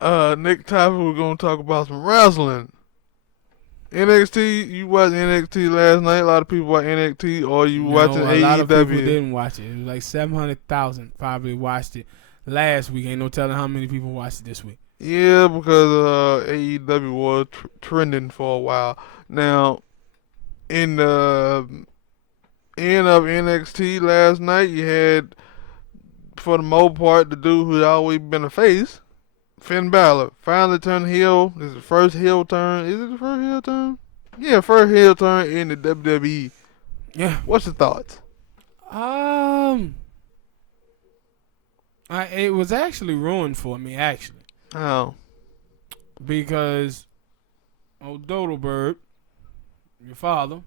Next topic we're gonna talk about some wrestling. NXT, you watched NXT last night. A lot of people watch NXT, or you watching No, a lot of people AEW. didn't watch it. It was like 700,000 probably watched it last week. Ain't no telling how many people watched it this week. Yeah, because AEW was trending for a while. Now, in the end of NXT last night, you had, for the most part, the dude who's always been a face, Finn Balor, finally turned heel. This is the first heel turn. Is it the first heel turn? Yeah, first heel turn in the WWE. Yeah. What's your thoughts? Um, it was actually ruined for me actually Oh. because old Dodo Bird, your father,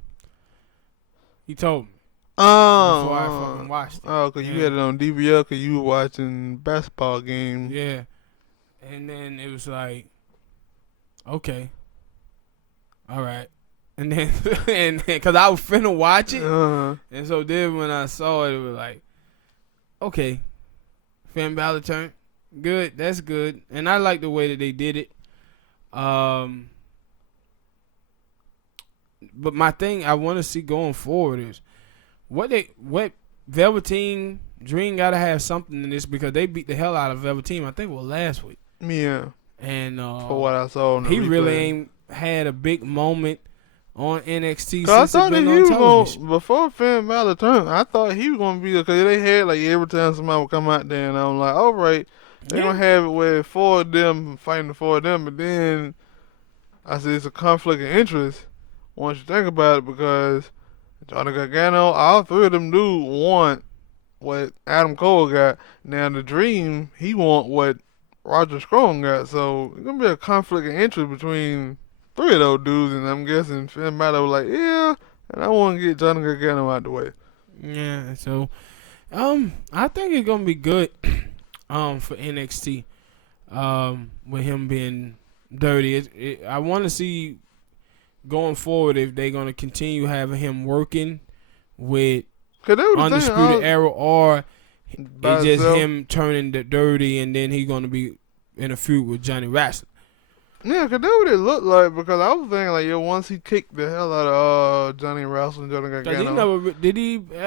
he told me before I fucking watched it. Oh, because you had it on DVR because you were watching basketball game. Yeah. And then it was like, okay, all right. And then, and because I was finna watch it. And so then when I saw it, it was like, okay, Finn Balor turn. Good, that's good. And I like the way that they did it. But my thing I want to see going forward is what Velveteen Dream got to have something in this because they beat the hell out of Velveteen. I think it was last week. Yeah. And for what I saw, he really ain't had a big moment on NXT since I thought been that on television. before Finn Balor turned, I thought he was gonna be because they had like every time somebody would come out there, and I'm like, all right, they're gonna have it where four of them fighting four of them, but then I said it's a conflict of interest once you think about it because Johnny Gargano, all three of them dudes want what Adam Cole got. Now the Dream, he want what Roger Strong got, so it's gonna be a conflict of interest between three of those dudes, and I'm guessing Finn Balor was like, yeah, and I want to get Johnny Gargano out the way. Yeah, so I think it's gonna be good for NXT with him being dirty. I want to see going forward if they're gonna continue having him working with Undisputed Era or it's just him turning the dirty and then he's gonna be in a feud with Johnny Wrestling. Yeah, because that's what it looked like. Because I was thinking, like, yo, once he kicked the hell out of Johnny Wrestling, Johnny Gargano. Did he put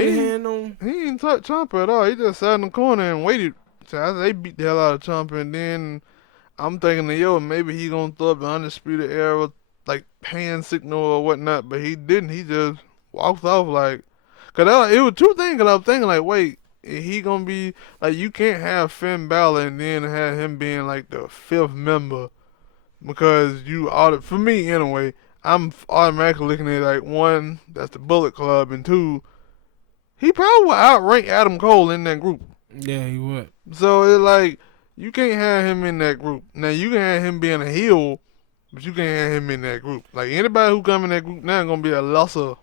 his hand on? He didn't touch Ciampa at all. He just sat in the corner and waited. So they beat the hell out of Ciampa, and then I'm thinking, yo, maybe he gonna throw up the Undisputed Era, like, hand signal or whatnot. But he didn't. He just walked off, like. Because it was two things. Because I was thinking, like, wait, he gonna be, like, you can't have Finn Balor and then have him being, like, the fifth member. Because for me anyway, I'm automatically looking at like one, that's the Bullet Club, and two, he probably would outrank Adam Cole in that group. Yeah, he would. So it's like you can't have him in that group. Now you can have him being a heel, but you can't have him in that group. Like anybody who come in that group now gonna be a lesser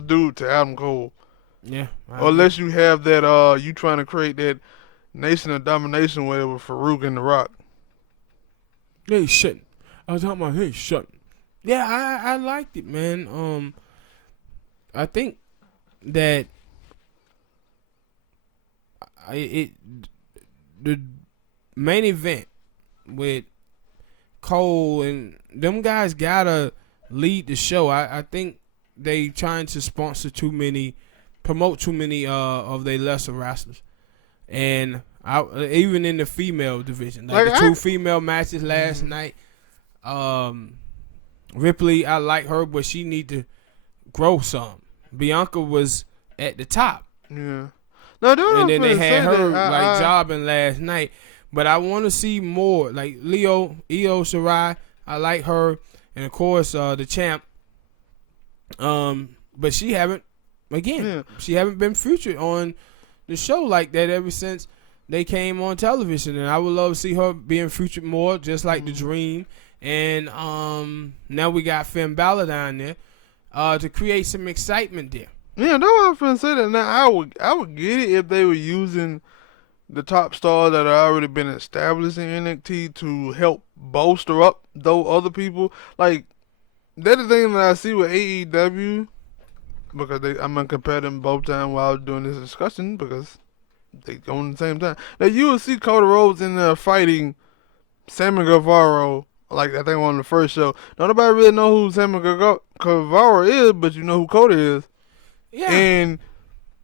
dude to Adam Cole. Yeah. Unless you have that you trying to create that Nation of Domination where it was Farouk and The Rock. Hey, shouldn't. I was talking about hey, shouldn't. Yeah, I liked it, man. I think that the main event with Cole and them guys gotta lead the show. I think they trying to promote too many of their lesser wrestlers, and even in the female division, like the two female matches last night. Ripley, I like her, but she need to grow some. Bianca was at the top. Yeah. No, and then they had her jobbing last night. But I want to see more. Like Io Shirai, I like her, and of course the champ. But she haven't been featured on the show like that ever since they came on television, and I would love to see her being featured more, just like the Dream. And now we got Finn Balor down there to create some excitement there. Yeah, that's what I was finna say that. Now I would get it if they were using the top stars that have already been established in NXT to help bolster up those other people. Like that's the thing that I see with AEW, because I'm gonna compare them both times while I was doing this discussion because they go on the same time. Now you will see Cody Rhodes in there fighting Sammy Guevara, like I think on the first show. Don't nobody really know who Sammy Guevara is, but you know who Cody is. Yeah. And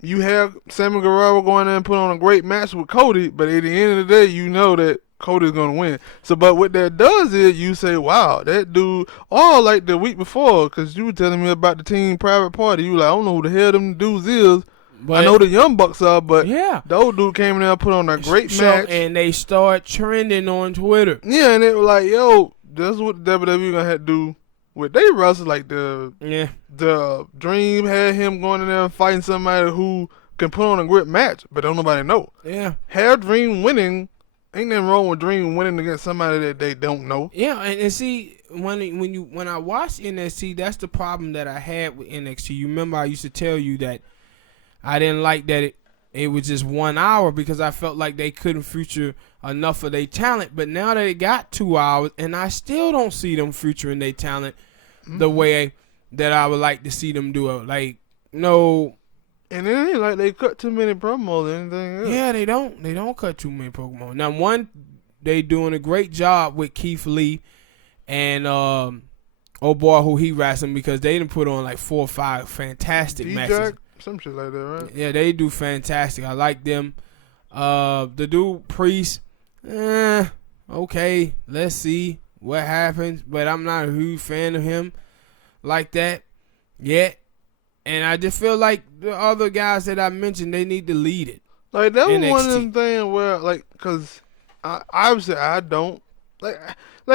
you have Sammy Guevara going in and put on a great match with Cody, but at the end of the day, you know that Cody's gonna win. So, but what that does is you say, "Wow, that dude." Or like the week before, because you were telling me about the Team Private Party. You were like, "I don't know who the hell them dudes is." I know But the Young Bucks are, but yeah. the old dude came in there and put on a great match. And they start trending on Twitter. Yeah, and it was like, "Yo, that's what the WWE gonna have to do with they wrestlers." Like the Dream had him going in there and fighting somebody who can put on a great match, but don't nobody know. Yeah. Have Dream winning, ain't nothing wrong with Dream winning against somebody that they don't know. Yeah, and see when I watched NXT, that's the problem that I had with NXT. You remember I used to tell you that I didn't like that it was just 1 hour because I felt like they couldn't feature enough of their talent. But now that it got 2 hours, and I still don't see them featuring their talent the way that I would like to see them do it. Like, no. And it ain't like they cut too many promos or anything else. Yeah, they don't. They don't cut too many promos. Now, one, they doing a great job with Keith Lee and oh boy, who he wrestling, because they didn't put on like 4 or 5 fantastic matches. Some shit like that, right? Yeah, they do fantastic. I like them. The dude Priest, okay, let's see what happens. But I'm not a huge fan of him like that yet. And I just feel like the other guys that I mentioned, they need to lead it. Like that was NXT. one of them things where, like, cause obviously I don't like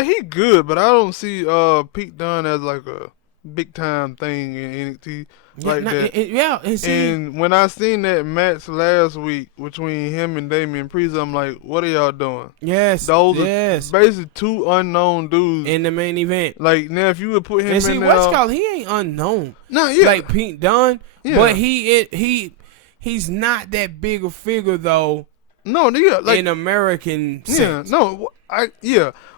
he good, but I don't see Pete Dunne as like a big time thing in NXT like that. And when I seen that match last week between him and Damian Priest, I'm like, what are y'all doing? Yes, those are basically 2 unknown dudes in the main event. Like now, if you would put him and see, in there, what's called he ain't unknown. No, yeah, like Pete Dunne, but he's not that big a figure though. No, yeah, like in American sense.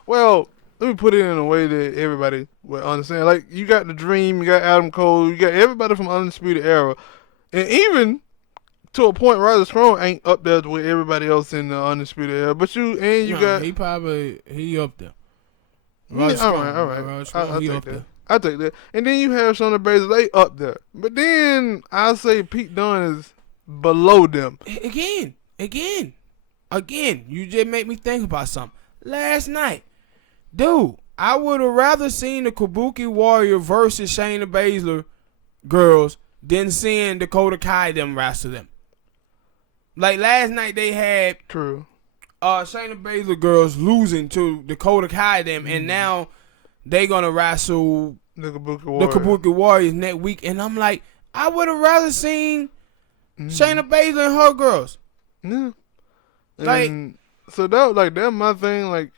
Well, let me put it in a way that everybody will understand. Like, you got The Dream, you got Adam Cole, you got everybody from Undisputed Era. And even to a point, Roderick Strong ain't up there with everybody else in the Undisputed Era. But he up there. All right. I take that. And then you have Shayna Baszler, they up there. But then I say Pete Dunne is below them. Again, you just make me think about something. Last night, dude, I would have rather seen the Kabuki Warrior versus Shayna Baszler girls than seeing Dakota Kai them wrestle them. Like last night they had Shayna Baszler girls losing to Dakota Kai them, and now they gonna wrestle the Kabuki Warriors next week. And I'm like, I would have rather seen Shayna Baszler and her girls. Yeah. Like, so that's my thing, like,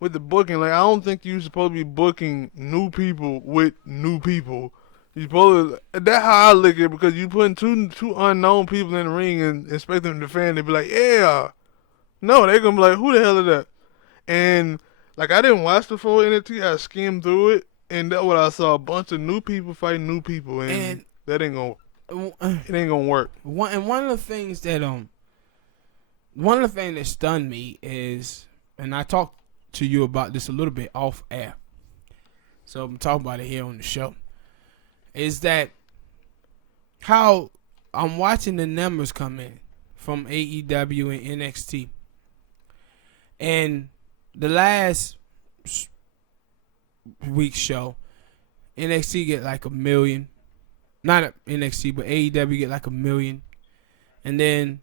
with the booking. Like, I don't think you're supposed to be booking new people with new people. You supposed to, that's how I look at it, because you putting two unknown people in the ring and expect them to defend and be like, yeah. No, they're gonna be like, who the hell is that? And like, I didn't watch the full NXT, I skimmed through it, and that's what I saw, a bunch of new people fighting new people, and that ain't gonna work. One of the things that stunned me is, and I talked to you about this a little bit off air, so I'm talking about it here on the show, is that how I'm watching the numbers come in from AEW and NXT, and the last week's show, NXT get like 1 million, not NXT, but AEW get like 1 million, and then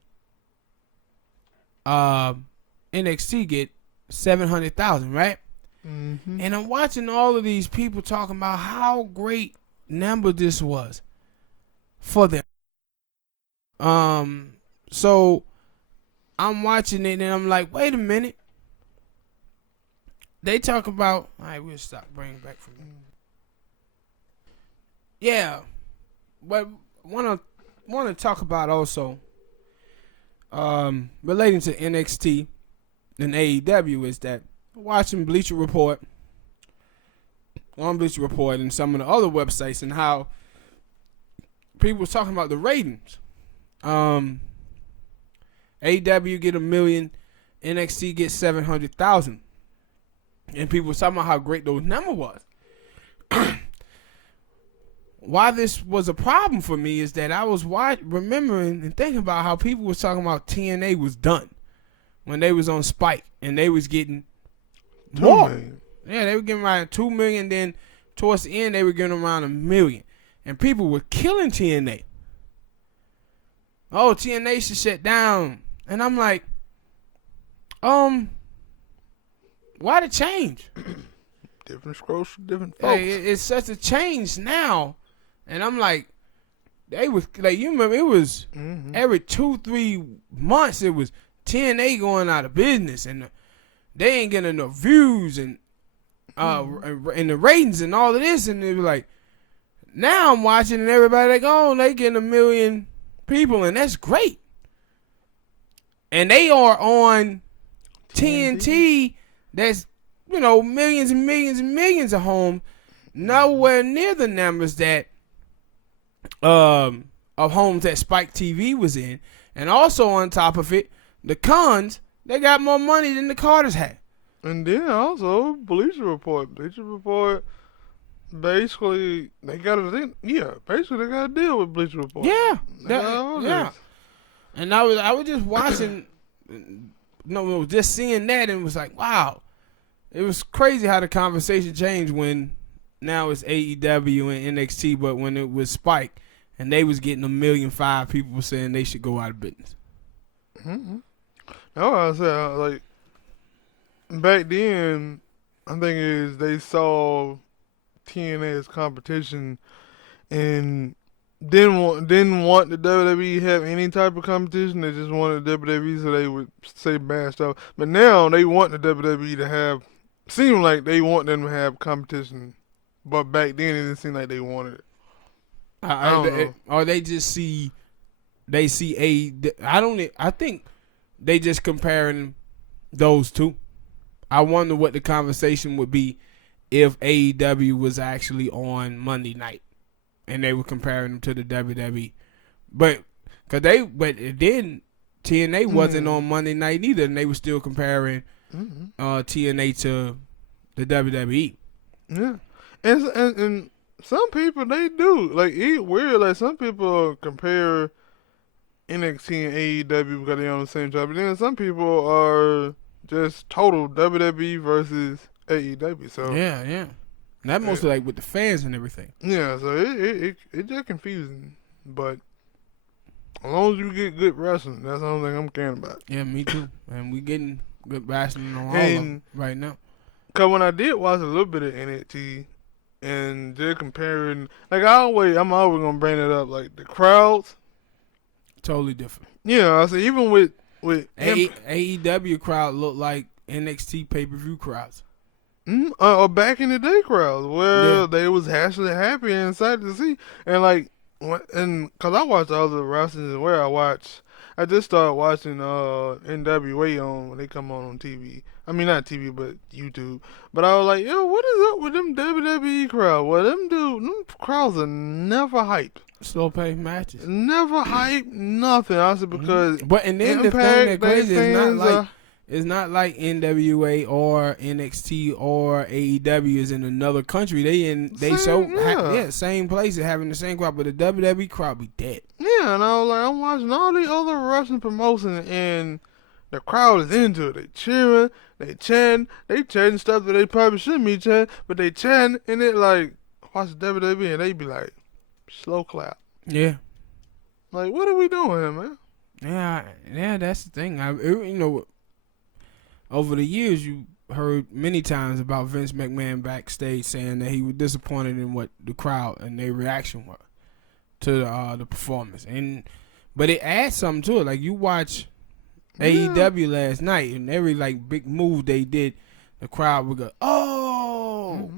NXT get 700,000, right? Mm-hmm. And I'm watching all of these people talking about how great number this was for them. So I'm watching it and I'm like, wait a minute. They talk about, all right, we'll stop bringing back from you. Yeah, but want to talk about also relating to NXT and AEW is that watching Bleacher Report and some of the other websites and how people was talking about the ratings. AEW get 1 million, NXT get 700,000, and people were talking about how great those numbers was. Why this was a problem for me is that I was remembering and thinking about how people was talking about TNA was done when they was on Spike and they was getting more. Yeah, they were getting around 2 million. Then towards the end, they were getting around 1 million, and people were killing TNA. Oh, TNA should shut down, and I'm like, why the change? Different scrolls for different folks. Hey, it's such a change now. And I'm like, they was like, you remember it was every 2-3 months it was TNA going out of business and they ain't getting enough views and and the ratings and all of this, and it was like, now I'm watching and everybody like, oh, they getting 1 million people and that's great. And they are on TNT that's, millions and millions and millions of homes, nowhere near the numbers that of homes that Spike TV was in. And also on top of it, the Cons, they got more money than the Carters had. And then also Bleacher Report. Basically they got a deal with Bleacher Report. Yeah. Yeah. And I was just watching just seeing that and was like, wow. It was crazy how the conversation changed when now it's AEW and NXT, but when it was Spike and they was getting 1.5 million, people were saying they should go out of business. Mm-hmm. That's what I said. Like back then, I think they saw TNA as competition and didn't want the WWE to have any type of competition. They just wanted WWE so they would say bad stuff. But now they want the WWE to have. Seem like they want them to have competition, but back then it didn't seem like they wanted it. I don't know. Or they just see I think they just comparing those two. I wonder what the conversation would be if AEW was actually on Monday night and they were comparing them to the WWE. But then TNA wasn't on Monday night either, and they were still comparing TNA to the WWE. Yeah, and some people they do like it's weird. Like some people compare NXT and AEW because they're on the same job, but then some people are just total WWE versus AEW. So yeah, that mostly like with the fans and everything. Yeah, so it just confusing, but as long as you get good wrestling, that's the only thing I'm caring about. Yeah, me too. And we getting good wrestling on all of them right now. Cause when I did watch a little bit of NXT, and they're comparing, like I'm always gonna bring it up, like the crowds, totally different. Yeah, I say even with AEW crowd look like NXT pay-per-view crowds. Or back in the day crowds where they was actually happy and excited to see, and like. And cause I watch other wrestlers where I just started watching NWA on when they come on TV. I mean not TV but YouTube. But I was like, yo, what is up with them WWE crowd? Well, them crowds are never hyped. Slow paced matches. Never hyped nothing. I said because but and then Impact, the thing that crazy is not like NWA or NXT or AEW is in another country. Same place having the same crowd, but the WWE crowd be dead. Yeah, and I was like, I'm watching all these other wrestling promotions, and the crowd is into it. They cheering, they chanting stuff that they probably shouldn't be chanting, but they chanting, and it like watch the WWE, and they be like slow clap. Yeah. Like, what are we doing here, man? Yeah, that's the thing. Over the years, you heard many times about Vince McMahon backstage saying that he was disappointed in what the crowd and their reaction was to the performance. But it adds something to it. Like you watch AEW last night, and every like big move they did, the crowd would go, "Oh!"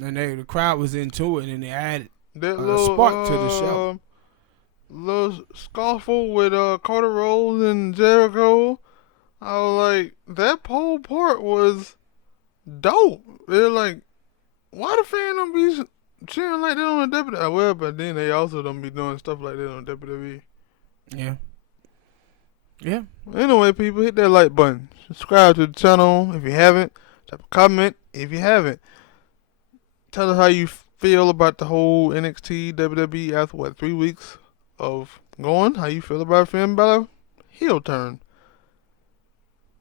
And the crowd was into it, and they added that little spark to the show. Little scuffle with Carter Rose and Jericho. I was like, that whole part was dope. They're like, why the fan don't be cheering like that on the WWE? Well, but then they also don't be doing stuff like that on WWE. Yeah. Yeah. Anyway, people, hit that like button. Subscribe to the channel if you haven't. Drop a comment if you haven't. Tell us how you feel about the whole NXT WWE after what 3 weeks of going. How you feel about Finn Balor heel turn?